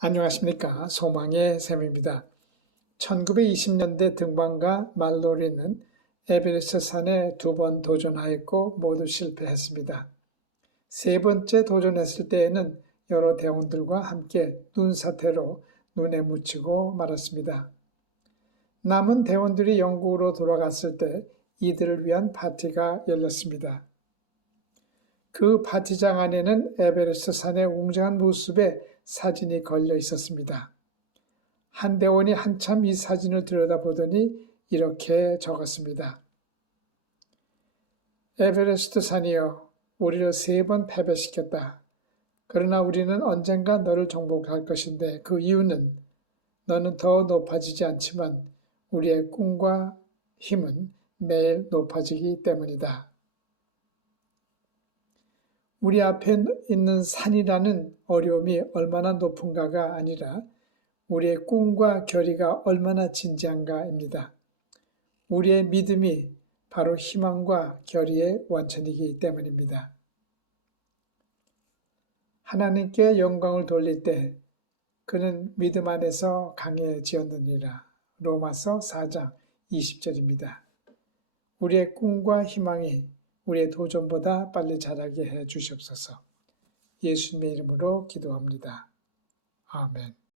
안녕하십니까. 소망의 샘입니다. 1920년대 등반가 말로리는 에베레스트 산에 두 번 도전하였고 모두 실패했습니다. 세 번째 도전했을 때에는 여러 대원들과 함께 눈사태로 눈에 묻히고 말았습니다. 남은 대원들이 영국으로 돌아갔을 때 이들을 위한 파티가 열렸습니다. 그 파티장 안에는 에베레스트 산의 웅장한 모습에 사진이 걸려 있었습니다. 한 대원이 한참 이 사진을 들여다보더니 이렇게 적었습니다. 에베레스트 산이여, 우리를 세 번 패배시켰다. 그러나 우리는 언젠가 너를 정복할 것인데 그 이유는 너는 더 높아지지 않지만 우리의 꿈과 힘은 매일 높아지기 때문이다. 우리 앞에 있는 산이라는 어려움이 얼마나 높은가가 아니라 우리의 꿈과 결의가 얼마나 진지한가입니다. 우리의 믿음이 바로 희망과 결의의 원천이기 때문입니다. 하나님께 영광을 돌릴 때 그는 믿음 안에서 강해지었느니라. 로마서 4장 20절입니다. 우리의 꿈과 희망이 우리의 도전보다 빨리 자라게 해 주시옵소서. 예수님의 이름으로 기도합니다. 아멘.